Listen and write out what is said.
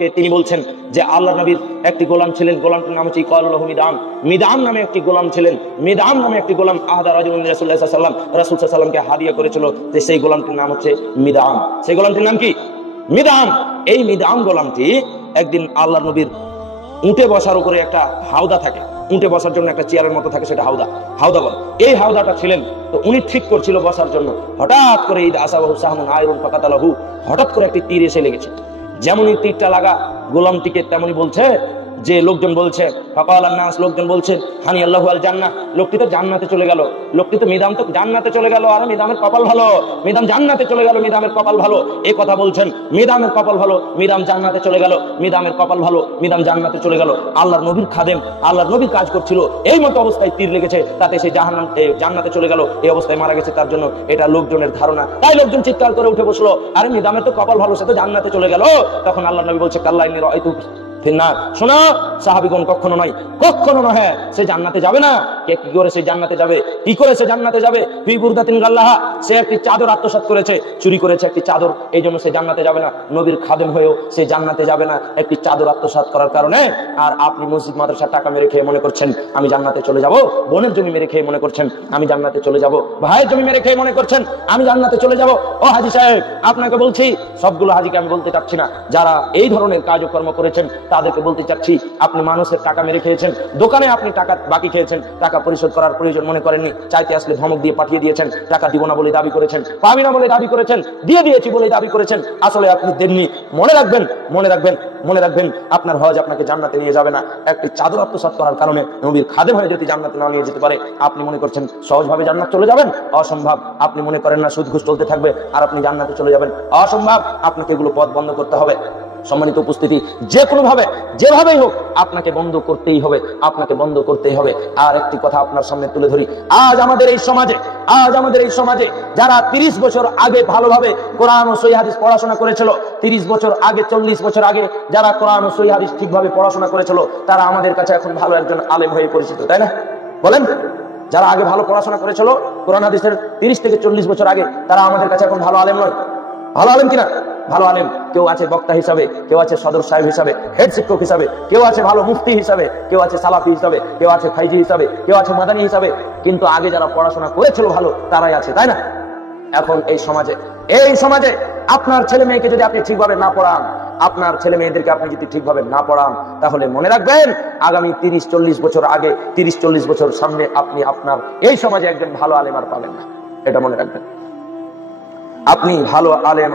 থেকে তিনি বলছেন যে আল্লাহ নবীর একটি গোলাম ছিলেন, গোলামটির নাম হচ্ছে ইকালুল্লাহু মিদআম। মিদআম নামে একটি গোলাম ছিলেন। মিদআম নামে একটি গোলাম আহদা রাজুলুন রাসূলুল্লাহ সাল্লাল্লাহু আলাইহি ওয়াসাল্লাম, রাসূল সাল্লাল্লাহু আলাইহি ওয়াসাল্লামকে হাদিয়া করেছিল। তো সেই গোলামটির নাম হচ্ছে মিদআম। সেই গোলামটির নাম কি? মিদআম। এই মিদআম গোলামটি একদিন আল্লাহ নবীর উঠে বসার উপরে একটা হাওদা থাকে, উঠে বসার জন্য একটা চেয়ারের মতো থাকে, সেটা হাওদা বলে। এই হাওদাটা ছিলেন, তো উনি ঠিক করছিল বসার জন্য। হঠাৎ করে ঈদ আসাবাহু সাহমুন আয়রুন ফাকাতালাহু, হঠাৎ করে একটি তীর এসে লেগেছে। যেমনই তীরটা লাগা গোলামটিকে, তেমনি বলছে যে লোকজন বলছে ফাকালান নাস, লোকজন বলছে হানি আল্লাহু আল জান্নাহ, লোকটি তো জান্নাতে চলে গেল। লোকটি তো মিদআম তো জান্নাতে চলে গেল, আর মিদআমের কপাল ভালো, মিদআম জান্নাতে চলে গেল, মিদআমের কপাল ভালো। এই কথা বলছেন, মিদআমের কপাল ভালো, মিদআম জান্নাতে চলে গেল, মিদআমের কপাল ভালো, মিদআম জান্নাতে চলে গেল। আল্লাহর নবীর খাদেম, আল্লাহর নবীর কাজ করছিল, এই মতো অবস্থায় তীর লেগেছে, তাতে সে জান্নাতে চলে গেল, এই অবস্থায় মারা গেছে তার জন্য। এটা লোকজনের ধারণা। তাই লোকজন চিৎকার করে উঠে বসলো, আরে মিদআমের তো কপাল ভালো, সে তো জান্নাতে চলে গেল। তখন আল্লাহর নবী বলছে কাল্লা ইন্নী রাআইতু ফিন্নার, শোনো সাহাবীগণ, কখনো নয়, কখনো নয়, সে জান্নাতে যাবে না। কে কি করে সে জান্নাতে যাবে? কি করে সে জান্নাতে যাবে? ফি বুরদাতিন গাল্লাহা, সে একটি চাদর আত্মসাৎ করেছে, চুরি করেছে একটি চাদর, এই জন্য সে জান্নাতে যাবে না। নবীর খাদেম হয়েও সে জান্নাতে যাবে না একটি চাদর আত্মসাৎ করার কারণে। আর আপনি মসজিদ মাদ্রাসার টাকা মেরে খেয়ে মনে করছেন আমি জান্নাতে চলে যাব, বোনের জমি মেরে খেয়ে মনে করছেন আমি জান্নাতে চলে যাব, ভাইয়ের জমি মেরে খেয়ে মনে করছেন আমি জান্নাতে চলে যাব। ও হাজী সাহেব, আপনাকে বলছি, সবগুলো হাজীকে আমি বলতে চাচ্ছি না, যারা এই ধরনের কাজকর্ম করেছেন তাদেরকে বলতে চাচ্ছি, আপনি মানুষের টাকা মেরে খেয়েছেন, দোকানে আপনি টাকা বাকি খেয়েছেন, টাকা পরিশোধ করার প্রয়োজন মনে করেননি, চাইতে আসলে ধমক দিয়ে পাঠিয়ে দিয়েছেন, টাকা দিব না বলে দাবি করেছেন, পাবি না বলে দাবি করেছেন, দিয়ে দিয়েছি বলে দাবি করেছেন, আসলে আপনি দেননি। মনে রাখবেন, মনে রাখবেন, মনে রাখবেন, আপনার হজ আপনাকে জান্নাতে নিয়ে যাবে না। একটি চাদর আত্মসাৎ করার কারণে নবীর খাদেম হয়ে যদি জান্নাতে না নিয়ে যেতে পারে, আপনি মনে করছেন সহজভাবে জান্নাত চলে যাবেন? অসম্ভব। আপনি মনে করেন না সুদ ঘুষ চলতে থাকবে আর আপনি জান্নাতে চলে যাবেন? অসম্ভব। আপনাকে এগুলো পথ বন্ধ করতে হবে। সম্মানিত উপস্থিতি, যে কোনো ভাবে যেভাবেই হোক আপনাকে বন্ধ করতেই হবে, আপনাকে বন্ধ করতেই হবে। আর একটি কথা আপনার সামনে তুলে ধরি, আজ আমাদের এই সমাজে যারা 30 বছর আগে ভালোভাবে কোরআন ও সহিহ হাদিস পড়াশোনা করেছিল, 30 বছর আগে, 40 বছর আগে যারা কোরআন ও সহিহ হাদিস ঠিকভাবে পড়াশোনা করেছিল, তারা আমাদের কাছে এখন ভালো একজন আলেম হয়ে পরিচিত, তাই না? বলেন, যারা আগে ভালো পড়াশোনা করেছিল কোরআন হাদিসের 30 থেকে 40 বছর আগে, তারা আমাদের কাছে এখন ভালো আলেম নয়? ভালো আলেম কিনা? ভালো আলেম। কেউ আছে বক্তা হিসাবে, কেউ আছে সদর সাহেব হিসাবে, হেড শিক্ষক হিসাবে, কেউ আছে ভালো মুফতি হিসাবে, কেউ আছে সালাফি হিসাবে, কেউ আছে ফাইজি হিসাবে, কেউ আছে মাদানী হিসাবে। কিন্তু আগে যারা পড়াশোনা করেছিল ভালো, তারাই আছে, তাই না? এখন এই সমাজে আপনার ছেলে মেয়েকে যদি আপনি ঠিকভাবে না পড়ান, আপনার ছেলে মেয়েদেরকে আপনি যদি ঠিকভাবে না পড়ান, তাহলে মনে রাখবেন আগামী 30-40 বছর আগে, 30-40 বছর সামনে আপনি আপনার এই সমাজে একজন ভালো আলেম আর পাবেন না। এটা মনে রাখবেন। আপনি ভালো আলেম